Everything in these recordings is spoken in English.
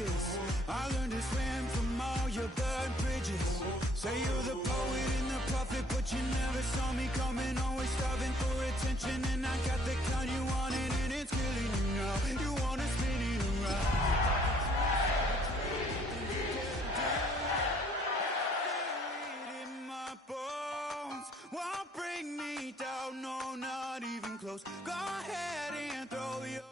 bridges. I learned to swim from all your burnt bridges. Say you're the poet and the prophet, but you never saw me coming. Always starving for attention, and I got the kind you wanted, and it's killing you now. You wanna spin it around. In my bones won't bring me down, no, not even close. Go ahead and throw your...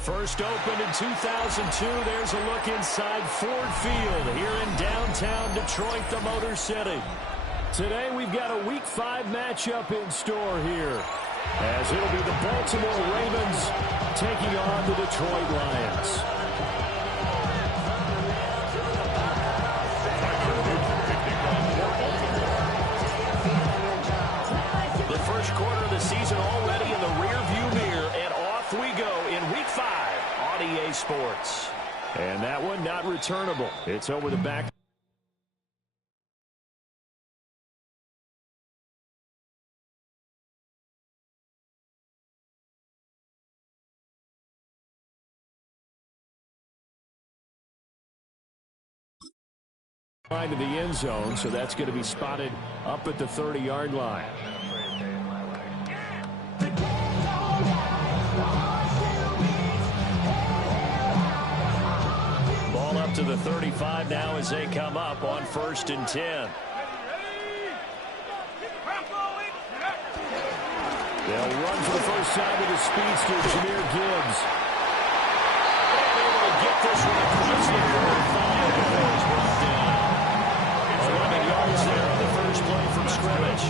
First opened in 2002, there's a look inside Ford Field here in downtown Detroit, the Motor City. Today we've got a Week 5 matchup in store here, as it'll be the Baltimore Ravens taking on the Detroit Lions. The first quarter of the season already in the rearview mirror, and off we go in Week 5 on EA Sports. And that one not returnable. It's over the back. Line to the end zone, so that's going to be spotted up at the 30-yard line. Ball up to the 35 now as they come up on 1st and 10. They'll run for the first time with the speedster, Jahmyr Gibbs. Able to get this one across the 45. 11 yards there on the first play from scrimmage.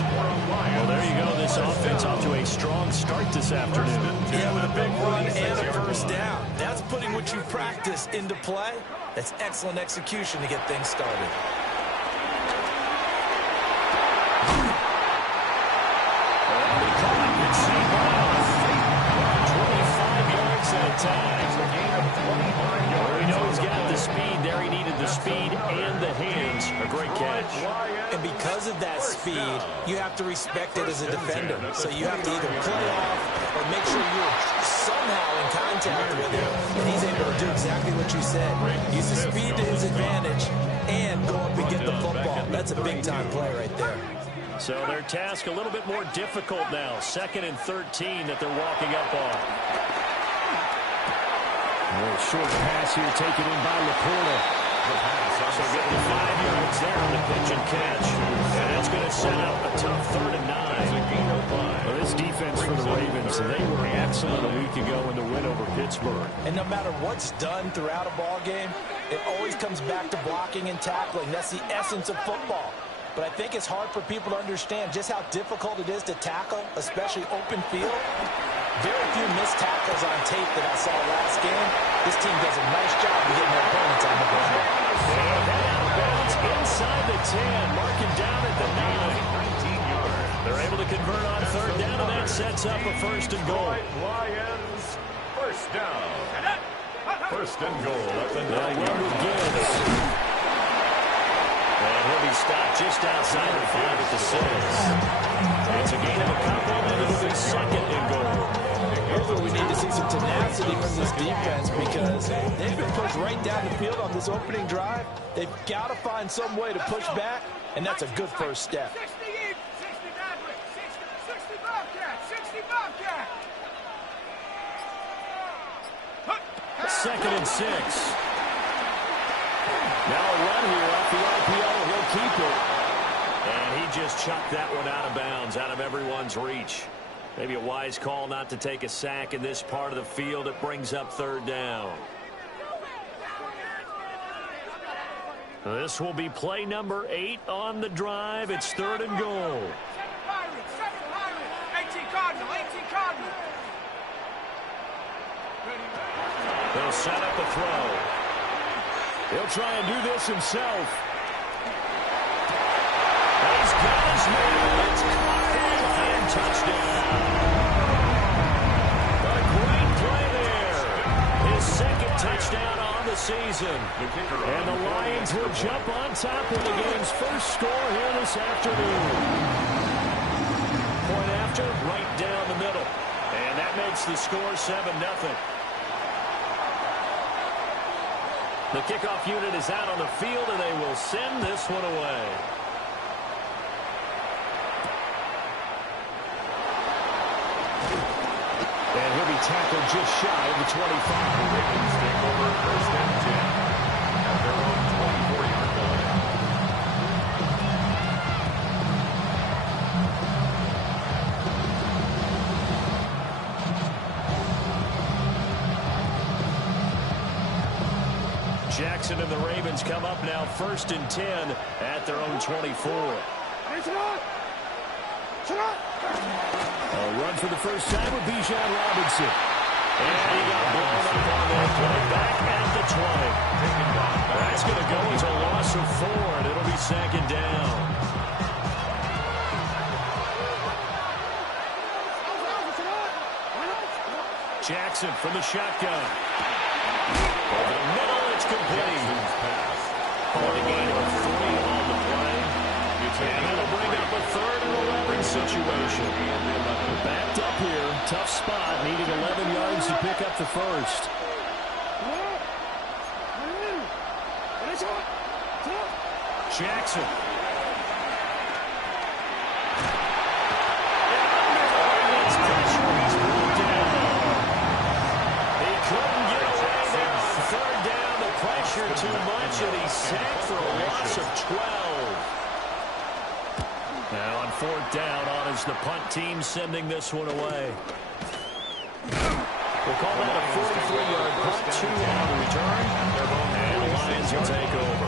Well, there you go. This offense off to a strong start this afternoon. Yeah, with a big run and a first down. That's putting what you practice into play. That's excellent execution to get things started. Already caught. It's 25 yards at a time. Well, we know he's got the speed there. He needed the speed and the hands. A great catch. And because of that speed, you have to respect it as a defender. So you have to either play off or make sure you're somehow in contact with him. And he's able to do exactly what you said. Use the speed to his advantage and go up and get the football. That's a big-time play right there. So their task a little bit more difficult now. 2nd and 13 that they're walking up on. A little short pass here taken in by Laporta. So getting 5 yards there on the pitch and catch. And that's going to set up a tough 3rd and 9. Well, this defense for the Ravens, they were excellent a week ago in the win over Pittsburgh. And no matter what's done throughout a ball game, it always comes back to blocking and tackling. That's the essence of football. But I think it's hard for people to understand just how difficult it is to tackle, especially open field. Very few missed tackles on tape that I saw last game. This team does a nice job of getting their opponents on the ball. And that out of bounds inside the 10, marking down at the 9. They're able to convert on 3rd down, and that sets up a 1st and goal. Lions, 1st down. 1st and goal at the 9-yard line. And he'll be stopped just outside the 5 at the 6. It's a gain of a couple, and it'll be 2nd and goal. Here's we need to see some tenacity from this defense because they've been pushed right down the field on this opening drive. They've got to find some way to push back, and that's a good first step. 2nd and 6. Now a run here off the RPO. He'll keep it. And he just chucked that one out of bounds, out of everyone's reach. Maybe a wise call not to take a sack in this part of the field. It brings up 3rd down. This will be play number 8 on the drive. It's 3rd and goal. 18 Cardinal. They'll set up a throw. He'll try and do this himself. He's got his man. It's caught and touchdown. A great play there. His 2nd touchdown on the season. And the Lions will jump on top of the game's first score here this afternoon. Point after, right down the middle. And that makes the score 7-0. The kickoff unit is out on the field, and they will send this one away. And he'll be tackled just shy of the 25. The Ravens take over first and 10 at their own 24-yard line. Jackson and the Ravens come up now first and 10 at their own 24. A run for the first time with Bijan Robinson. And he got blown up on that play back at the 20. That's going to go as a loss of 4, and it'll be second down. Jackson from the shotgun. Over the middle, it's complete. For a gain of 3 on the play. And that'll bring up a 3rd and 11 situation. Backed up here, tough spot, needing 11 yards to pick up the first. Jackson. Too much, and he's sacked for a loss of 12. Now on 4th down, on is the punt team sending this one away. We'll call that a 43-yard punt, 2 on the return, and the Lions will take over.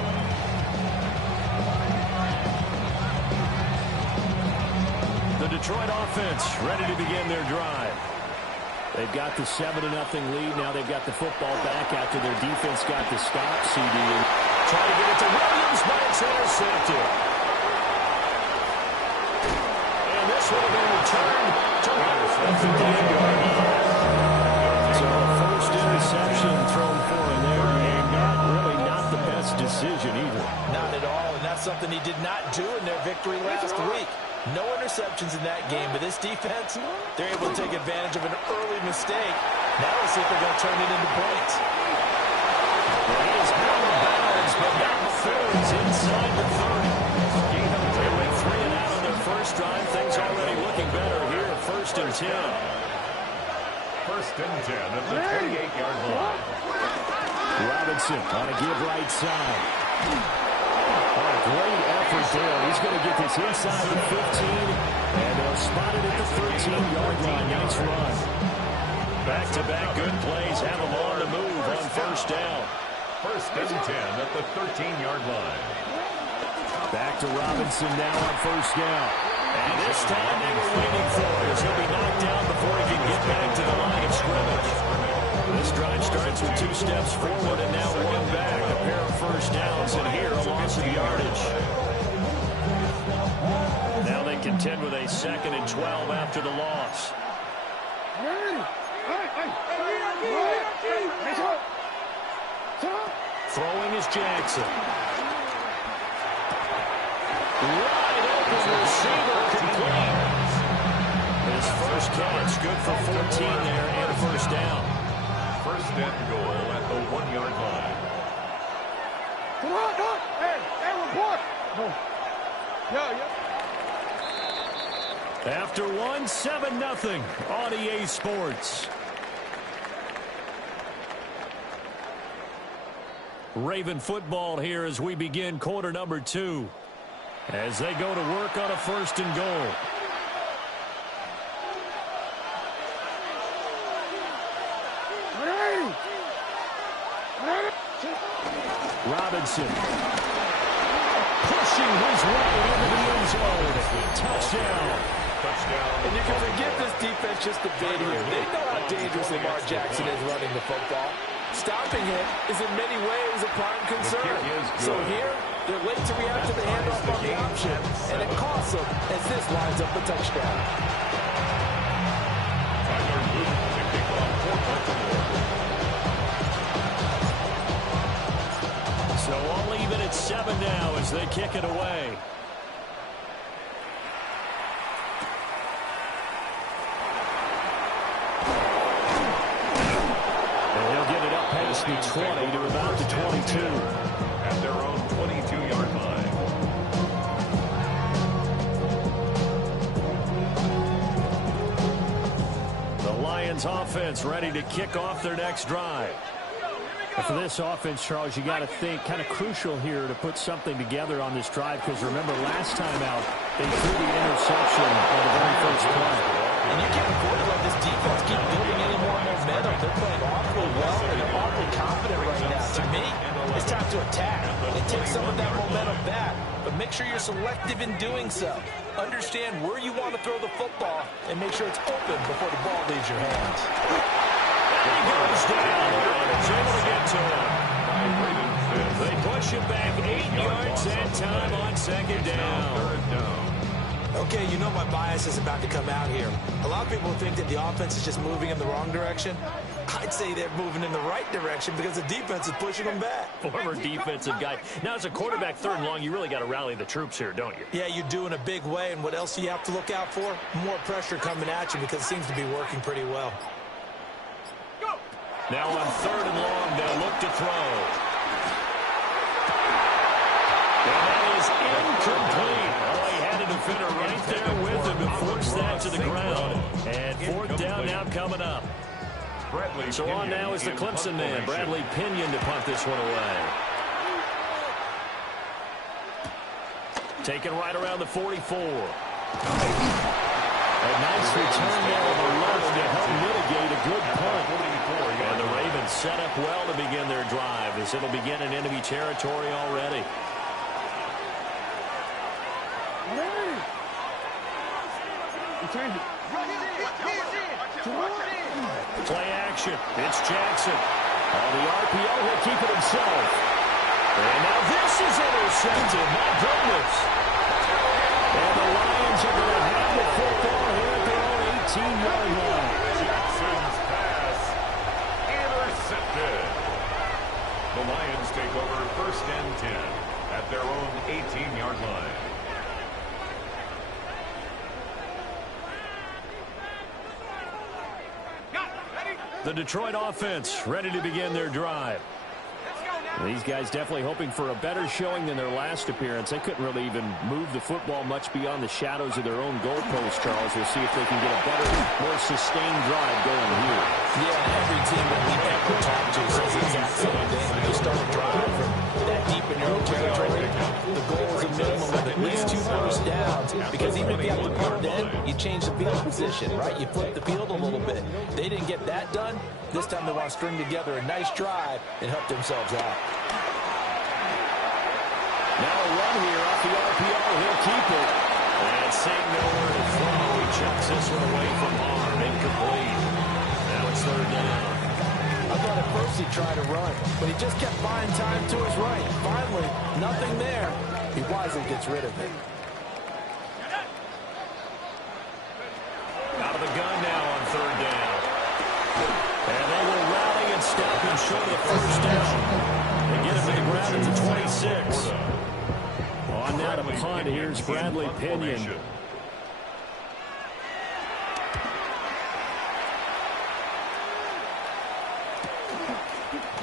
The Detroit offense ready to begin their drive. They've got the 7-0 lead. Now they've got the football back after their defense got the stop. CD try to get it to Williams, but it's intercepted. And this will have been returned to Robinson. So a first interception thrown for him there, and not the best decision either. Not at all, and that's something he did not do in their victory last week. No interceptions in that game, but this defense, they're able to take advantage of an early mistake. Now let's see if they're going to turn it into points. Well, he is out of bounds, but not before he's inside the 30. They went 3 and out on their first drive. Things already looking better here at first and 10. First and 10 at the 28-yard line. Robinson on a give right side. Great effort there. He's going to get this inside the 15, and they'll spot it at the 13-yard line. Nice run. Back-to-back good plays have them on the move on first down. First and 10 at the 13-yard line. Back to Robinson now on first down. And this time they were waiting for it as he'll be knocked down before he can get back to the line of scrimmage. This drive starts with 2 steps forward and now 1 back. A pair of first downs, and here a loss of yardage. Now they contend with a 2nd and 12 after the loss. Throwing is Jackson. Wide open receiver complete. His first catch, good for 14 there and a first down. First and goal at the 1-yard line. Come on, come on. Hey, report. Yeah. After 1, 7-0 on EA Sports. Raven football here as we begin quarter number 2. As they go to work on a first and goal. Robinson pushing his way into the end zone. Touchdown. And you can forgive this defense just a bit here. They know how dangerous Lamar Jackson is running the football. Stopping him is in many ways a prime concern. So here, they're late to react to the handoff on the option, and it costs them as this lines up a touchdown. So all even at 7 now as they kick it away. And he'll get it up past the 20 to about the 22. At their own 22-yard line. The Lions offense ready to kick off their next drive. And for this offense, Charles, you got to think kind of crucial here to put something together on this drive, because remember last time out they threw the interception on the very first play. And you can't afford to let this defense keep building any more momentum. They're playing awfully well, and they're awfully confident right now. To me, it's time to attack and take some of that momentum back. But make sure you're selective in doing so. Understand where you want to throw the football and make sure it's open before the ball leaves your hands. And he goes down. Ravens able to get to him. They push him back 8 yards and time on second down. Okay, you know my bias is about to come out here. A lot of people think that the offense is just moving in the wrong direction. I'd say they're moving in the right direction because the defense is pushing them back. Former defensive guy. Now, as a quarterback, third and long, you really got to rally the troops here, don't you? Yeah, you do in a big way. And what else do you have to look out for? More pressure coming at you because it seems to be working pretty well. Now on third and long, they'll look to throw. And that is incomplete. Oh, he had a defender right there with him to force that to the ground. And fourth down now coming up. So on now is the Clemson man, Bradley Pinion, to punt this one away. Taken right around the 44. A nice return there on the left to help mitigate a good punt. And the Ravens set up well to begin their drive as it'll begin in enemy territory already. Play action. It's Jackson. On the RPO, he'll keep it himself. And now this is intercepted. My goodness. And the Lions are going to have the football here at their own 18-yard line. Jackson's pass intercepted. The Lions take over first and 10 at their own 18-yard line. The Detroit offense ready to begin their drive. These guys definitely hoping for a better showing than their last appearance. They couldn't really even move the football much beyond the shadows of their own goalpost, Charles. We'll see if they can get a better, more sustained drive going here. Yeah, every team that we ever talk to says the exact same thing. When you start a drive from that deep in your own territory, the goal is a minimum of at least 2 first downs, because even if you have to punt it in, you change the field position, right? You flip the field a little bit. They didn't get that done. This time they want to string together a nice drive and help themselves out. Now a run here off the RPO. He'll keep it. And seeing nowhere to throw, he chucks this one away from harm. Incomplete. Now it's third down. I thought at first he tried to run, but he just kept buying time to his right. Finally, nothing there. He wisely gets rid of it. Out of the gun now on third down. And they will rally and stop him short of the first down. They get him to the ground at the 26. On now to punt, here's Bradley Pinion.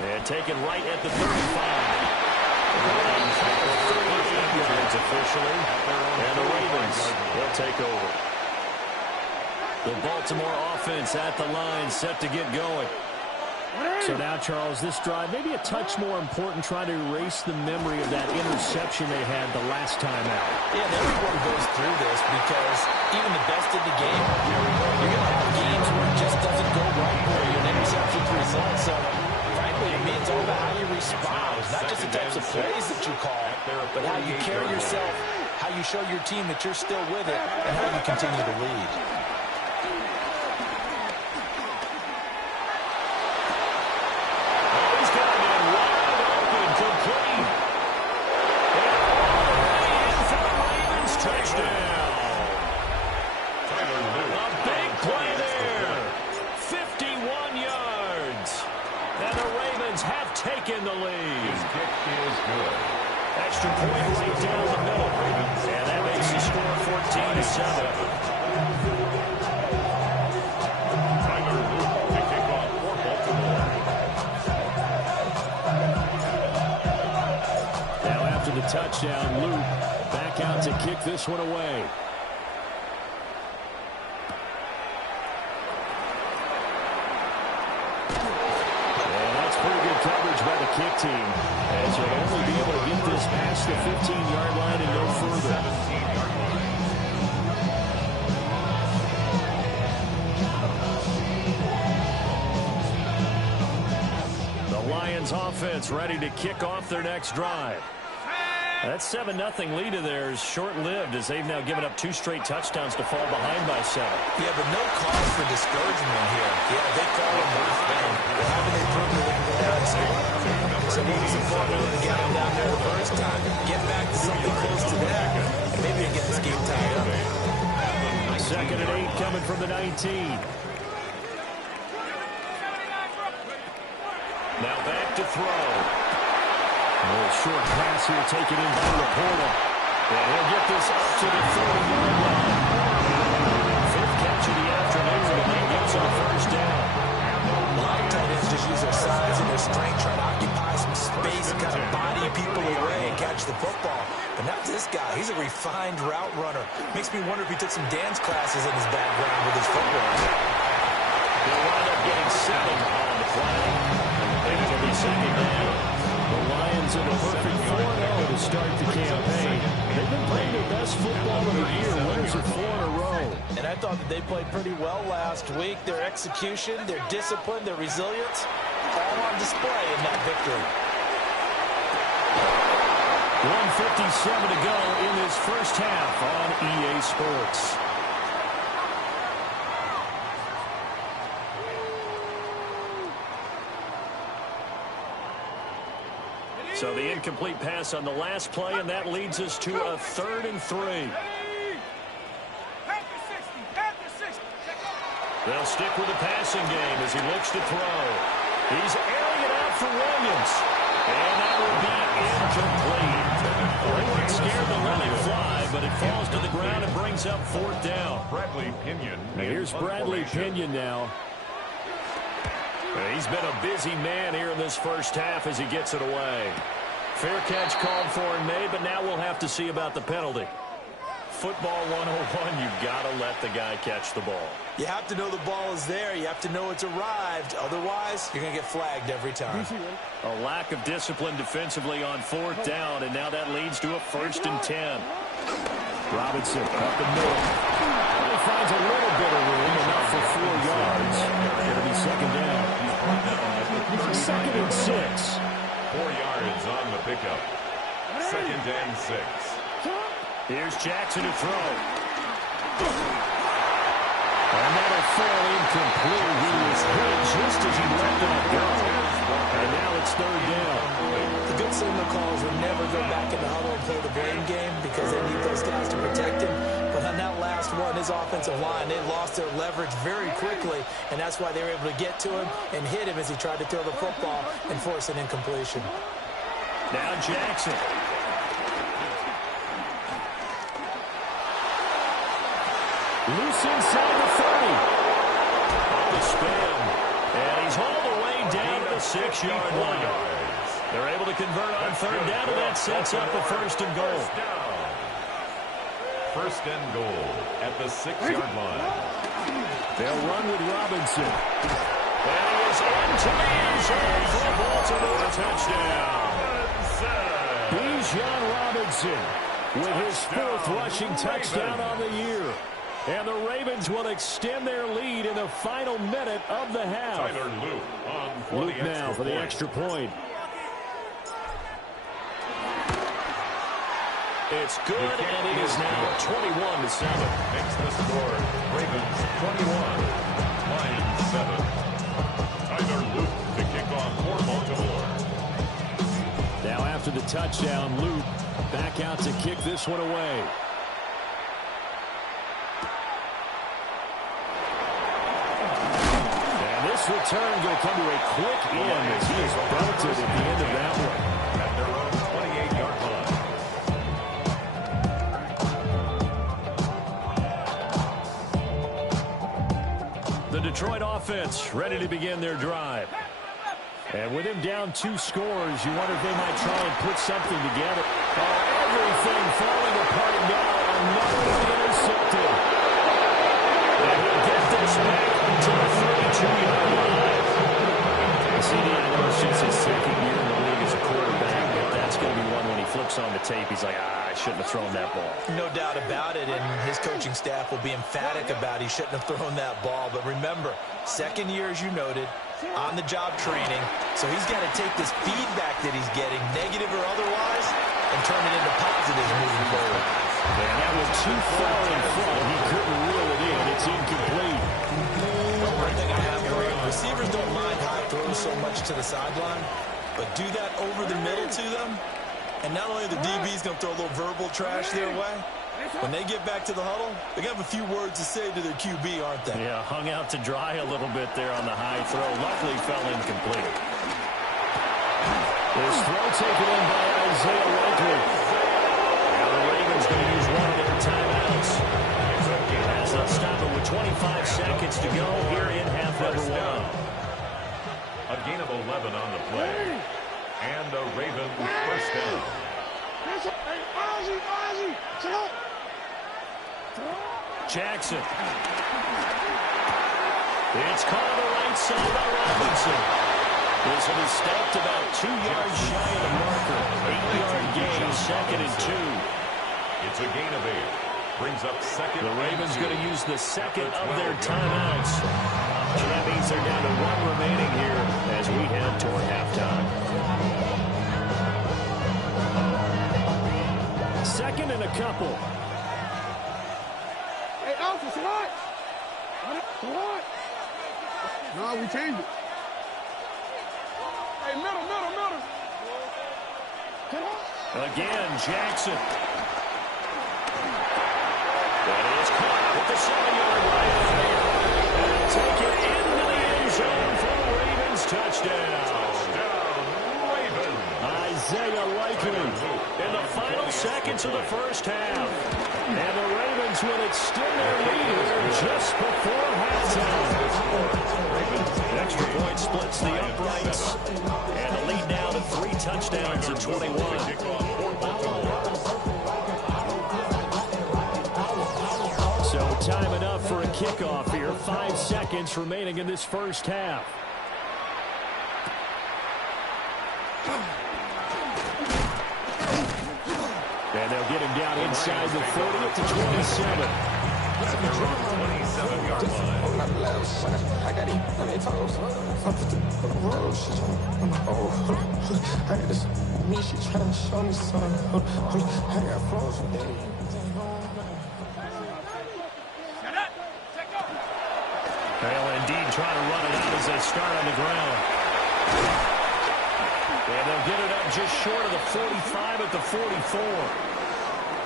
And taken right at the 35. Yards officially. And the Ravens will take over. The Baltimore offense at the line, set to get going. So now, Charles, this drive maybe a touch more important, trying to erase the memory of that interception they had the last time out. Yeah, and everyone goes through this because even the best in the game, you're going to have games where it just doesn't go right for you, and interceptions result. So, frankly, to me, it's all about how you respond, not just the types of plays that you call, but how you carry yourself, how you show your team that you're still with it, and how you continue to lead. In the lead. His kick is good. Extra point right down the middle. And that makes the score 14-7. Tyler Luke to kick off for Baltimore. touchdown. Luke back out to kick this one away. And that's pretty good coverage by the kick team, as you'll only be able to get this past the 15-yard line and no further. Lions offense ready to kick off their next drive. That 7-0 lead of theirs short-lived, as they've now given up 2 straight touchdowns to fall behind by 7. Yeah, but no cause for discouragement here. Yeah, they fall behind. Well, haven't they proved that they can go down and score? So maybe some formula to get them down there the first time. Get back to something close to that, and maybe they get this game tied up. 2nd and 8 coming from the 19. Now back to throw. A little short pass here taken in by Laporta. And he'll get this up to the 30-yard line. 5th catch of the afternoon, and that gets him a first down. A lot of tight ends just use their size and their strength, trying to occupy some space and kind of body people away and catch the football. But not this guy. He's a refined route runner. Makes me wonder if he took some dance classes in his background with his football. They'll wind up getting 7 on the play. It'll be second down. The Lions in a perfect 4-0 to start the campaign. They've been playing their best football of the year. Winners of 4 in a row. And I thought that they played pretty well last week. Their execution, their discipline, their resilience, all on display in that victory. 1:57 to go in this first half on EA Sports. So the incomplete pass on the last play, and that leads us to a 3rd and 3. They'll stick with the passing game as he looks to throw. He's airing it out for Williams. And that will be incomplete. They weren't scared to let it fly, but it falls to the ground and brings up 4th down. Bradley Pinion. Here's Bradley Pinion now. He's been a busy man here in this first half as he gets it away. Fair catch called for and made, but now we'll have to see about the penalty. Football 101, you've got to let the guy catch the ball. You have to know the ball is there. You have to know it's arrived. Otherwise, you're going to get flagged every time. A lack of discipline defensively on 4th down, and now that leads to a 1st and 10. Robinson up the middle. He finds a little bit of room, enough for 4 yards. It'll be 2nd down. 2nd and 6. 4 yards on the pickup. 2nd and 6. Here's Jackson to throw. And that'll fall incomplete. He was hit just as he let that go. And now it's 3rd down. The good signal calls will never go back in the huddle and play the blame game because they need those guys to protect him. But on that last one, his offensive line, they lost their leverage very quickly, and that's why they were able to get to him and hit him as he tried to throw the football and force an incompletion. Now Jackson. Loose inside the 30. On the spin. And he's hauled away down to the 6-yard line. They're able to convert on 3rd down, and that sets up a 1st and goal. 1st and goal at the 6-yard line. They'll run with Robinson. And he is into the end zone for a Baltimore touchdown. Bijan Robinson with his 4th rushing touchdown on the year. And the Ravens will extend their lead in the final minute of the half. Tyler Luke on for Luke now for the extra point. It's good, and it is now 21-7. Makes the score. Ravens 21, Lions 7. Tyler Luke to kick off for Baltimore. Now after the touchdown, Luke back out to kick this one away. Return going to come to a quick end as he is belted at the end of that one. At their own 28-yard line. The Detroit offense ready to begin their drive. And with him down 2 scores, you wonder if they might try and put something together. Oh, everything falling apart now. Another one intercepted. And he'll get this back to the 32-yard line. CD, I know it's just his second year in the league as a quarterback, but that's going to be one when he flips on the tape. He's like, I shouldn't have thrown that ball. No doubt about it, and his coaching staff will be emphatic about he shouldn't have thrown that ball. But remember, second year, as you noted, on-the-job training, so he's got to take this feedback that he's getting, negative or otherwise, and turn it into positives moving forward. And that was too far in front. He couldn't reel it in. It's incomplete. One thing I have learned, receivers don't mind high throws so much to the sideline, but do that over the middle to them, and not only the DB's going to throw a little verbal trash their way, when they get back to the huddle, they have a few words to say to their QB, aren't they? Yeah, hung out to dry a little bit there on the high throw. Luckily fell incomplete. This throw taken in by Isaiah Likely. Now the Ravens going to use one of their timeouts. As they'll stop it with 25 seconds to go here in half number 1. A gain of 11 on the play. And the Ravens first down. Jackson. It's caught on the right side by Robinson. This one is stopped about 2 yards shy of the marker. 8-yard gain, 2nd and 2. It's a gain of 8. Brings up second. The Ravens going to use the second of their timeouts. And that means they're down to 1 remaining here as we head toward halftime. 2nd and a couple. Hey, Alpha, slide. Slide. No, we changed it. Hey, middle. Again, Jackson. That is caught with the 7-yard line. And take it into the end zone for the Ravens touchdown. Isaiah Likely in the final seconds of the first half. And the Ravens will extend their lead here just before halftime. Extra point splits the uprights. And the lead now to 3 touchdowns and 21. So time enough for a kickoff here. 5 seconds remaining in this first half. And they'll get him down inside the 30 to 27. At their own 27-yard line. I got it on their toes. I'm put the road shit on my I got this me, she trying to show me something. I got flows for days. They'll indeed try to run it out as they start on the ground. And they'll get it up just short of the 45 at the 44.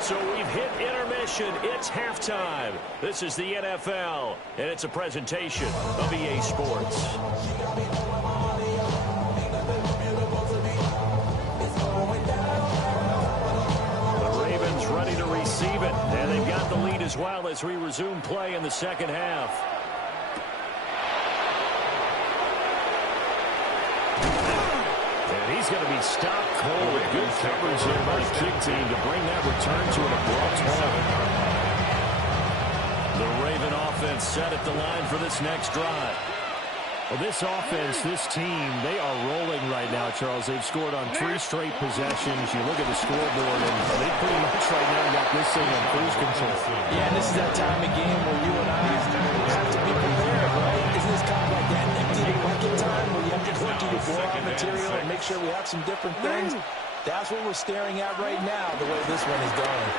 So we've hit intermission. It's halftime. This is the NFL, and it's a presentation of EA Sports. The Ravens ready to receive it, and they've got the lead as well as we resume play in the second half. He's going to be stopped cold. Good coverage there by the kick team to bring that return to an abrupt halt. The Raven offense set at the line for this next drive. Well, this offense, this team, they are rolling right now, Charles. They've scored on 3 straight possessions. You look at the scoreboard, and they pretty much right now got this thing on cruise control. Yeah, and this is that time of game where you and I have to be prepared, right? Isn't this kind of like that empty bucket time where you have to empty the blowout material and make sure we have some different things? That's what we're staring at right now, the way this one is going.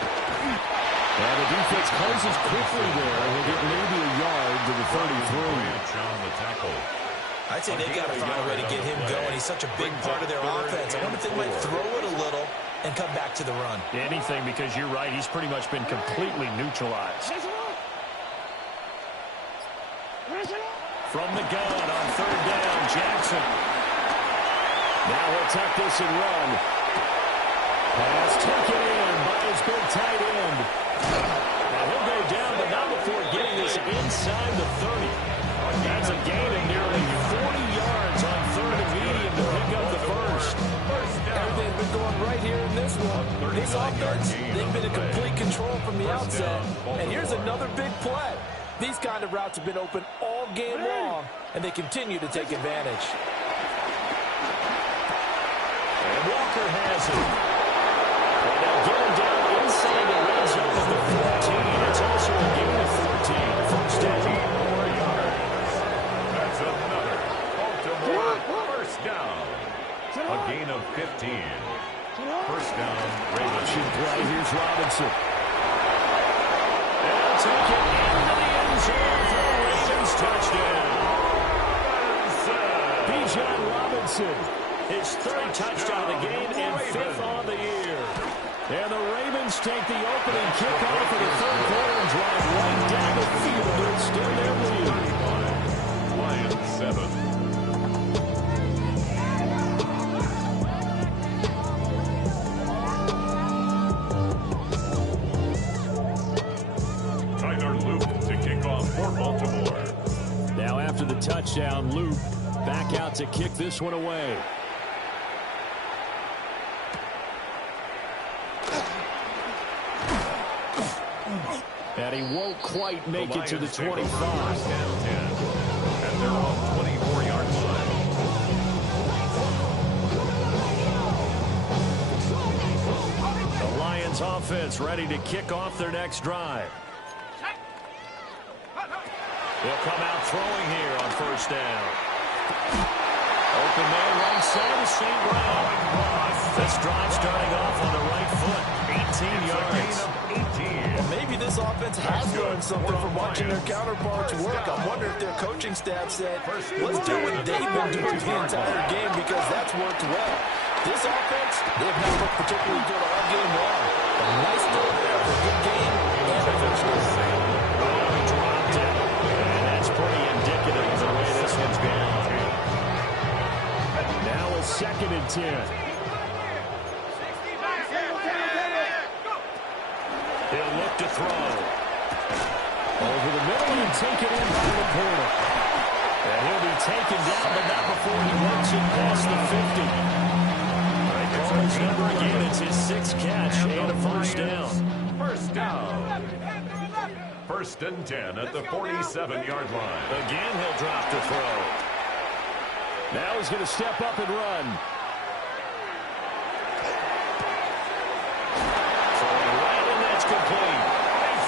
And the defense closes quickly there. We'll get maybe a yard to the 33. On the tackle. I'd say they've got to find a way to get him going. He's such a big part of their offense. I wonder if they might throw it a little and come back to the run. Anything, because you're right. He's pretty much been completely neutralized. From the gun on 3rd down, Jackson. Now he'll tuck this and run. Pass taken in by his big tight end. Now he'll go down, but not before getting this inside the 30. That's a gain of nearly 40 yards on 3rd and medium to This offense, they've been in complete control from the outset. And here's another big play. These kind of routes have been open all game long, and they continue to take advantage. And Walker has it. And they'll get him down inside the red zone of the 14. It's also a gain of 14. First down. 4 yards. That's another Baltimore first down. A gain of 15. First down, Ravens. Play. Here's Robinson. And take it into the end zone for a Ravens touchdown. Bijan Robinson, his third touchdown of the game and fifth on the year. And the Ravens take the opening kickoff of the third quarter and drive right down the field to extend their lead. Lions 7. For Baltimore. Now after the touchdown, Luke back out to kick this one away. And he won't quite make it to the 25. And they're on 24-yard line. The Lions offense ready to kick off their next drive. They'll come out throwing here on first down. Open man right side of St. Brown. This drive starting off on the right foot. 18 yards. Well, maybe this offense has learned something from watching their counterparts work. I'm wondering if their coaching staff said, let's do what they've been doing the entire game because that's worked well. This offense, they have not looked particularly good all game long. A nice throw there for a good game and a first down. Pretty indicative of the way this one's gone. Now a 2nd and 10. He'll look to throw. Over the middle and take it in by the corner. And he'll be taken down, but not before he works it past the 50. Right, call his number again. It's his 6th catch and a first down. First down. 1st and 10 at the 47-yard line. Again, he'll drop the throw. Now he's going to step up and run. Throwing right, and that's complete.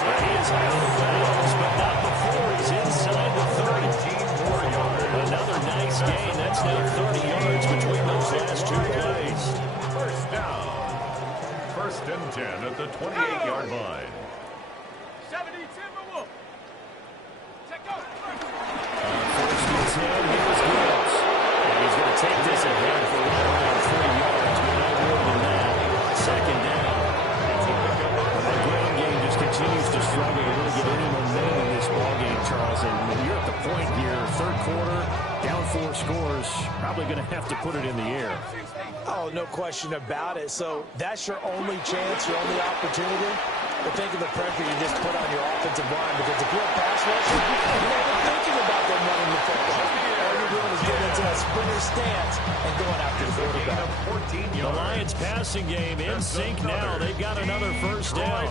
He is out of bounds, but not before he's inside the 30. 4 yards. Another nice gain. That's now 30 yards between those last two plays. First down. 1st and 10 at the 28-yard line. He's going to take this ahead for right around 3 yards, but no more than that. 2nd down. The ground game just continues to struggle to really get any momentum in this ballgame, Charles. And when you're at the point here, third quarter, down 4 scores, probably going to have to put it in the air. Oh, no question about it. So that's your only chance, your only opportunity. But think of the pressure you just put on your offensive line, because if you're a pass rusher, you're not even thinking about them running the football. All you're doing is getting into a sprinter stance and going after the quarterback. The Lions passing game in sync now. They've got another first down.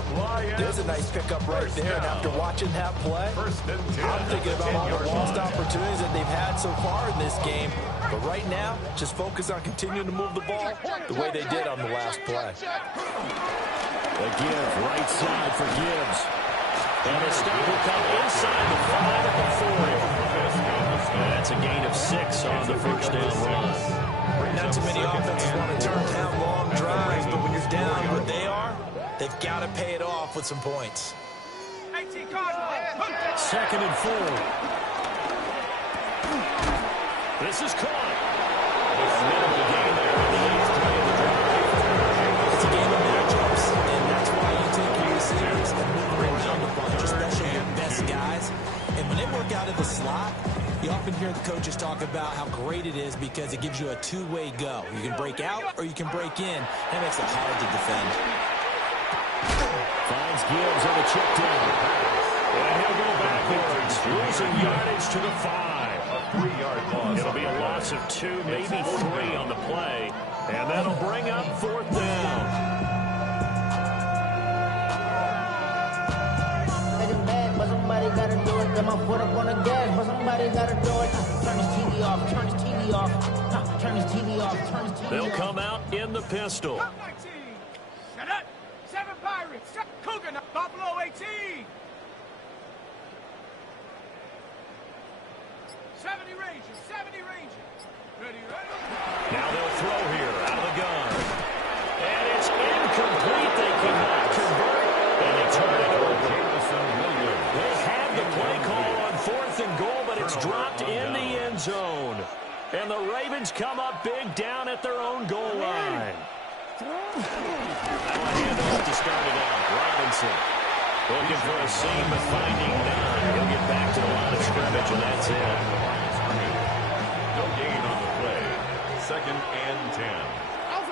There's a nice pickup right there, and after watching that play, I'm thinking about all the lost opportunities that they've had so far in this game. But right now, just focus on continuing to move the ball the way they did on the last play. The give, right side for Gibbs. And the stop will come inside the 5 at the 40. And that's a gain of 6 on the first down run. Not too many offenses want to turn down long drives, but when you're down what they are, they've got to pay it off with some points. 2nd and 4. This is caught. Minimal gain there in the 8th play of the drive. It's a game of matchups, and that's why you take your receivers and move around a bunch, especially your best guys. And when they work out of the slot, you often hear the coaches talk about how great it is because it gives you a two-way go. You can break out or you can break in. That makes it hard to defend. Finds Gibbs on the check down. And he'll go backwards, losing yardage to the 5. A 3-yard loss. It'll be a loss of 2, maybe 3 on the play. And that'll bring up 4th down. somebody gotta do it. Get my foot up on the gas, but somebody gotta do it. Turn this TV off, turn this TV off. Turn this TV off, turn this TV off. They'll come out in the pistol. 19. Shut up. 7 Pirates. Cougar. Buffalo 18. 70 Rangers. 70 Rangers. Ready, ready. Now they'll throw here out of the gun. And it's incomplete. They cannot convert. And they turn it over. They had the play call on 4th and goal, but it's dropped in the end zone. And the Ravens come up big down at their own goal line. Handoff to start it out. Robinson looking for a seam, but finding none. He'll get back to the line of scrimmage, and that's it. No gain on the play. 2nd and 10.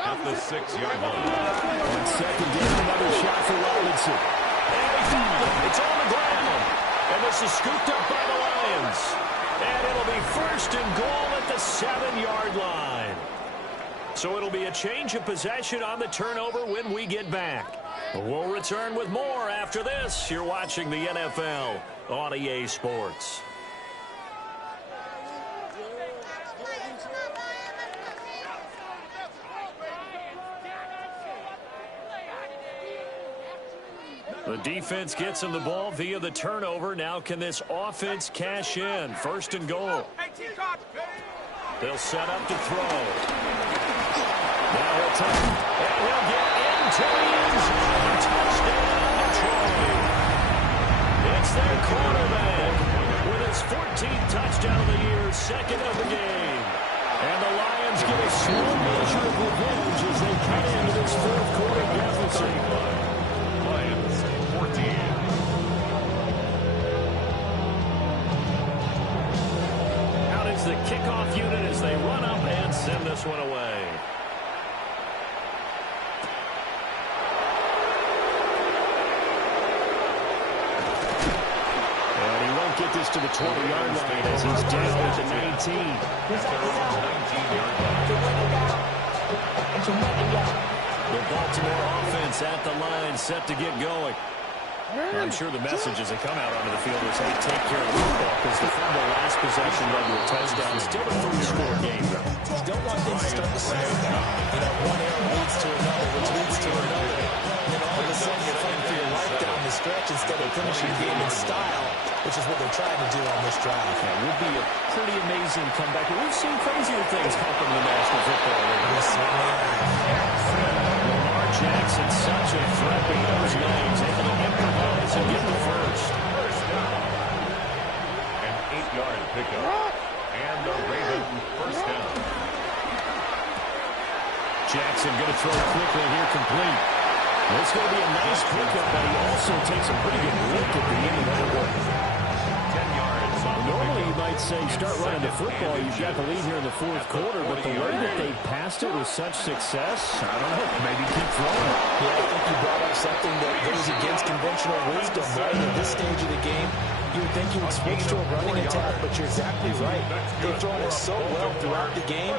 At the 6-yard line. On 2nd down, another shot for Robinson. And he fouled it. It's on the ground. And this is scooped up by the Lions. And it'll be 1st and goal at the 7-yard line. So it'll be a change of possession on the turnover when we get back. We'll return with more after this. You're watching the NFL on EA Sports. The defense gets him the ball via the turnover. Now can this offense cash in? 1st and goal. They'll set up to throw. Now he'll take, and he'll get into the end zone. Touchdown, Detroit. It's their quarterback with his 14th touchdown of the year, 2nd of the game. And the Lions get a small measure of revenge as they cut into this 4th quarter deficit. Lions 14. Out is the kickoff unit as they run up and send this one away. And he won't get this to the 20-yard line as he's down at the 19. The Baltimore offense at the line, set to get going. I'm sure the message as they come out onto the field is, hey, take care of the football, because the fumble last possession led to a touchdown. Still a 3-score game, though. You don't want things to start to slow down. You know, one error leads to another, which leads to another. And then all of a sudden you're fighting for your life down the stretch instead of finishing the game in style, which is what they're trying to do on this drive. That would be a pretty amazing comeback. But we've seen crazier things happen in the National Football League. Yes, Lamar Jackson, such a threat with those legs, able to improvise and get the first. An 8-yard pickup. And the Ravens 1st down. Jackson going to throw quickly here, complete. It's going to be a nice pickup, but he also takes a pretty good look at the end of that one. 10 yards. Normally you might say start running the football. You've got the lead here in the 4th quarter, but the way that they passed it with such success, I don't know, maybe keep throwing. Yeah, I think you brought up something that goes against conventional wisdom, right? At this stage of the game, you would think you would switch to a running attack, but you're exactly right. They've thrown it so well throughout the game,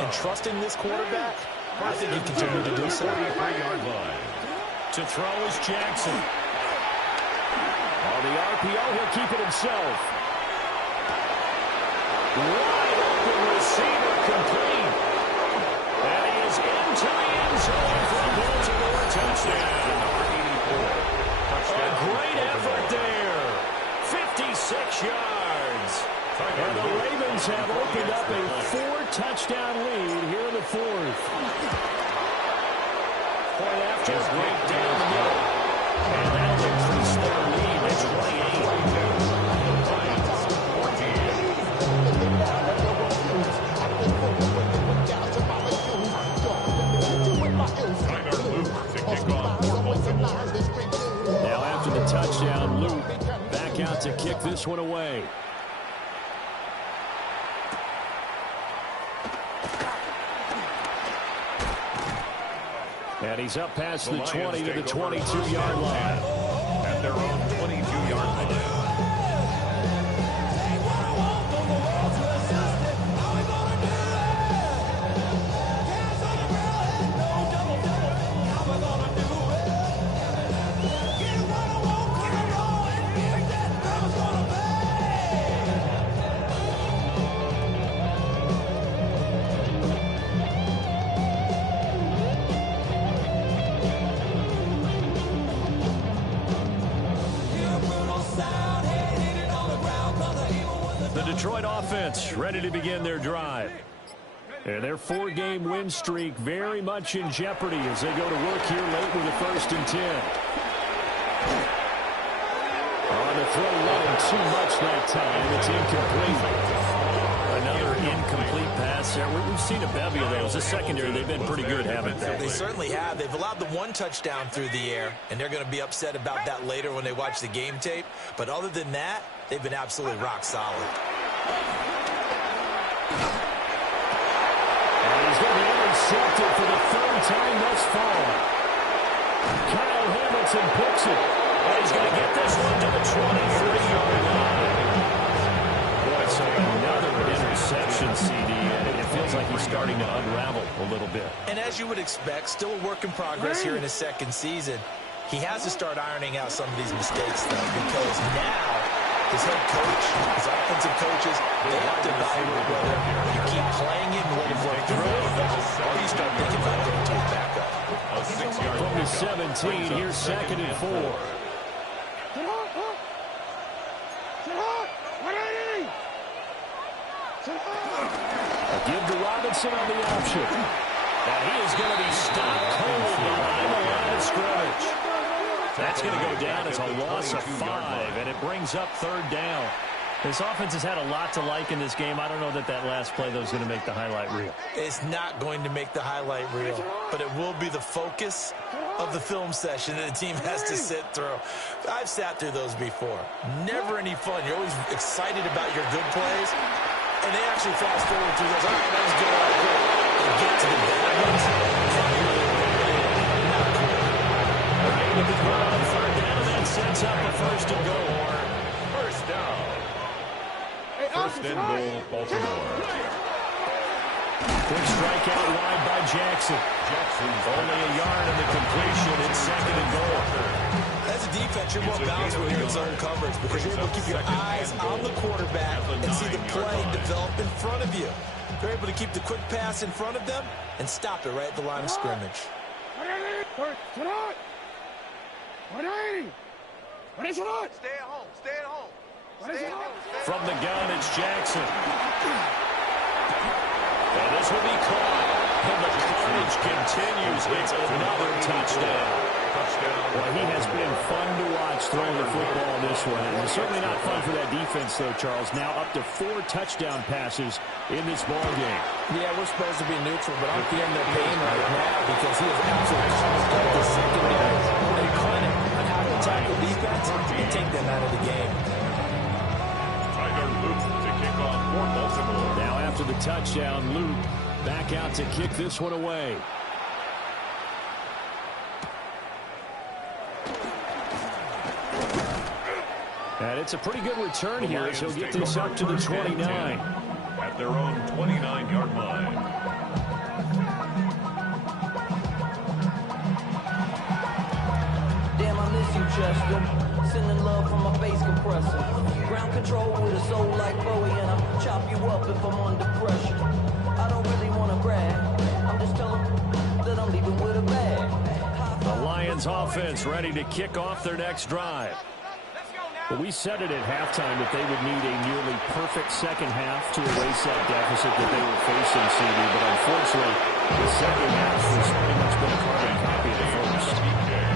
and trusting this quarterback, I think you continue to do so. To throw is Jackson. On the RPO, he'll keep it himself. Wide open receiver, complete. And he is into the end zone for Baltimore, touchdown. A great effort there. 56 yards. And the Ravens have opened up a 4-touchdown lead here in the 4th. Point after, right down the middle. And that'll increase their lead to 28. Now after the touchdown, Luke back out to kick this one away. And he's up past the 20 to the 22-yard line. At their own 22-yard line. Detroit offense ready to begin their drive. And their 4-game win streak very much in jeopardy as they go to work here late with a 1st and 10. On the throw, running too much that time. It's incomplete. Another incomplete pass there. We've seen a bevy of those. The secondary, they've been pretty good, haven't they? They certainly have. They've allowed the 1 touchdown through the air, and they're going to be upset about that later when they watch the game tape. But other than that, they've been absolutely rock solid. And he's going to be intercepted for the 3rd time thus far. Kyle Hamilton picks it. And he's going to get this one to the 23-yard line. Boy, so another interception, CD, and it feels like he's starting to unravel a little bit. And as you would expect, still a work in progress here in his 2nd season. He has to start ironing out some of these mistakes, though, because now his head coach, his offensive coaches, they have to evaluate whether you keep playing him and let him work through it, or you start thinking about going to his backup. From the 17, here's 2nd and 4. Give to Robinson on the option. And he is going to be stopped cold behind the line of scrimmage. That's going to go down as a loss of 5, and it brings up 3rd down. This offense has had a lot to like in this game. I don't know that last play, though, is going to make the highlight reel. It's not going to make the highlight reel, but it will be the focus of the film session that the team has to sit through. I've sat through those before. Never any fun. You're always excited about your good plays, and they actually fast forward through those. All right, that was good. All right, good. They get to the bad ones. With the throw on 3rd down, and that sets up a 1st and goal. 1st down. 1st and goal, Baltimore. Quick strikeout wide by Jackson. Only a yard in the completion. It's 2nd and goal. As a defense, you're more balanced when you're in zone coverage because you're able to keep your eyes on the quarterback and see the play develop in front of you. They're able to keep the quick pass in front of them and stop it right at the line of scrimmage. Stay at home. Stay at home. Stay at home. From the gun, it's Jackson. And this will be caught. And the carnage continues. It's another touchdown. Well, he has been fun to watch throwing the football this one. And certainly not fun for that defense, though, Charles. Now up to 4 touchdown passes in this ball game. Yeah, we're supposed to be neutral, but I'm feeling their pain right now because he is absolutely carved up the secondary. They clinic on how to attack the defense and take them out of the game. Tyler Luke to kick off for Baltimore. Now after the touchdown, Luke back out to kick this one away. And it's a pretty good return here as he'll get this up to the 29. At their own 29-yard line. Damn, I miss you, Chester. Sending love from my face compressor. Ground control with a soul like Bowie, and I'll chop you up if I'm under pressure. I don't really want to brag. I'm just telling that I'm leaving with a bag. The Lions offense ready to kick off their next drive. But we said it at halftime that they would need a nearly perfect second half to erase that deficit that they were facing, CD. But unfortunately, the second half was pretty much been a carbon copy of the first.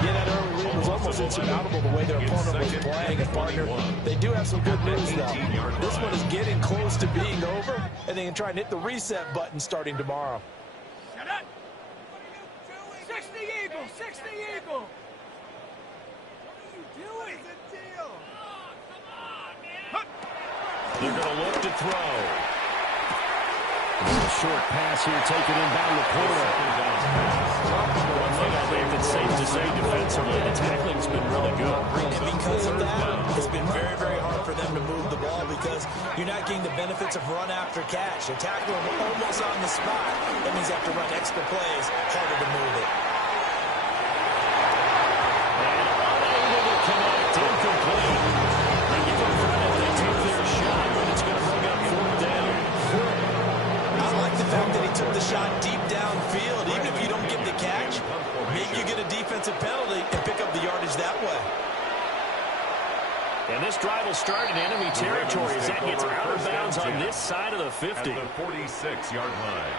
Yeah, that early lead was almost insurmountable the way their opponent was playing. And partner, they do have some good news, though. This one is getting close to being over, and they can try and hit the reset button starting tomorrow. Shut up! 60 Eagle! 60 Eagle! What are you doing? It's a deal! They're going to look to throw. A short pass here taken inbound the corner. One thing I think that's safe to say defensively, the tackling's been really good. And because of that, it's been very, very hard for them to move the ball because you're not getting the benefits of run after catch. They're tackling almost on the spot. That means they have to run extra plays, harder to move it. And unable to connect, incomplete. They give them credit, they took their shot, but it's going to bring up 4th down. I like the fact that he took the shot deep downfield. Even if you don't get the catch, maybe you get a defensive penalty and pick up the yardage that way. And And this drive will start in enemy territory as that gets out of bounds on this side of the 50. At the 46-yard line.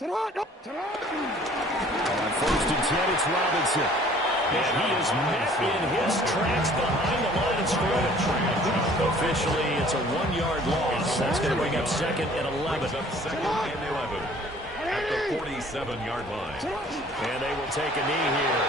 On first and 10, it's Robinson. And he is met in his tracks behind the line of scrimmage. Officially, it's a 1-yard loss. That's going to bring up second and 11. Second and 11 at the 47-yard line. And they will take a knee here.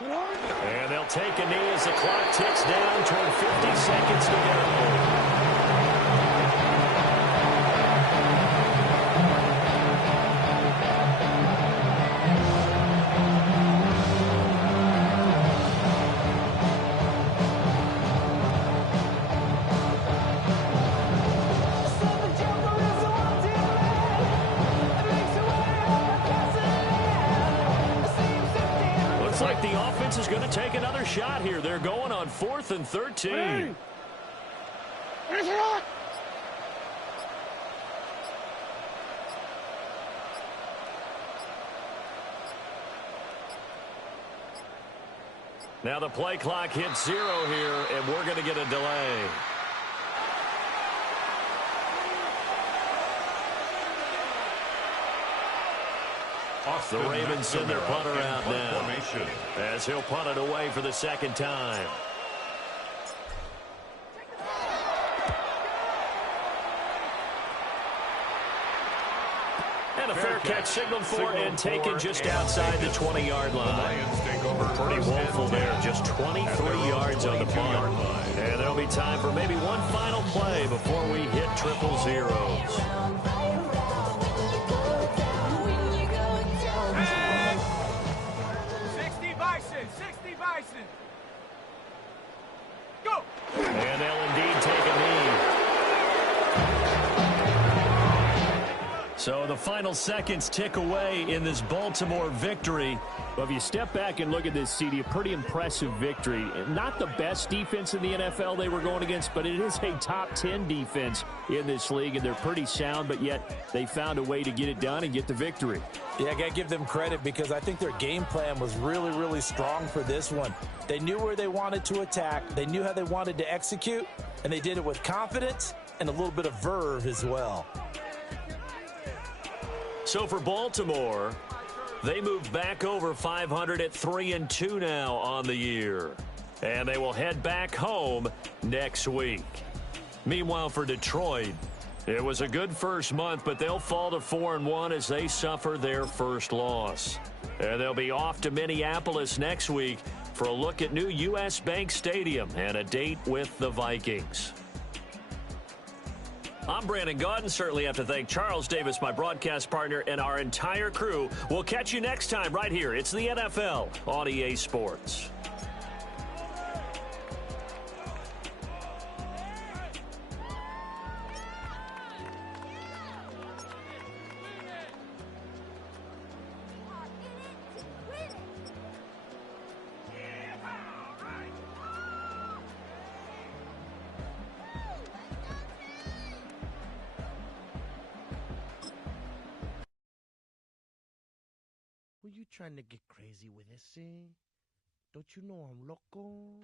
And they'll take a knee as the clock ticks down toward 50 seconds to go. Like the offense is going to take another shot here. They're going on 4th and 13. Now the play clock hits 0 here, and we're going to get a delay. The Ravens send their punter out now as he'll punt it away for the second time. And a fair catch signaled for and taken just outside the 20-yard line. Pretty woeful there, just 23 yards on the punt. And there'll be time for maybe one final play before we hit triple zeros. Go! And they'll indeed take a knee. So the final seconds tick away in this Baltimore victory. But if you step back and look at this, CD, a pretty impressive victory. Not the best defense in the NFL they were going against, but it is a top 10 defense in this league, and they're pretty sound, but yet they found a way to get it done and get the victory. Yeah, I got to give them credit because I think their game plan was really, really strong for this one. They knew where they wanted to attack. They knew how they wanted to execute, and they did it with confidence and a little bit of verve as well. So for Baltimore, they move back over 500 at 3-2 now on the year. And they will head back home next week. Meanwhile, for Detroit, it was a good first month, but they'll fall to 4-1 as they suffer their first loss. And they'll be off to Minneapolis next week for a look at new U.S. Bank Stadium and a date with the Vikings. I'm Brandon Gaudin. Certainly have to thank Charles Davis, my broadcast partner, and our entire crew. We'll catch you next time right here. It's the NFL on EA Sports. Were you trying to get crazy with this, eh? Don't you know I'm loco?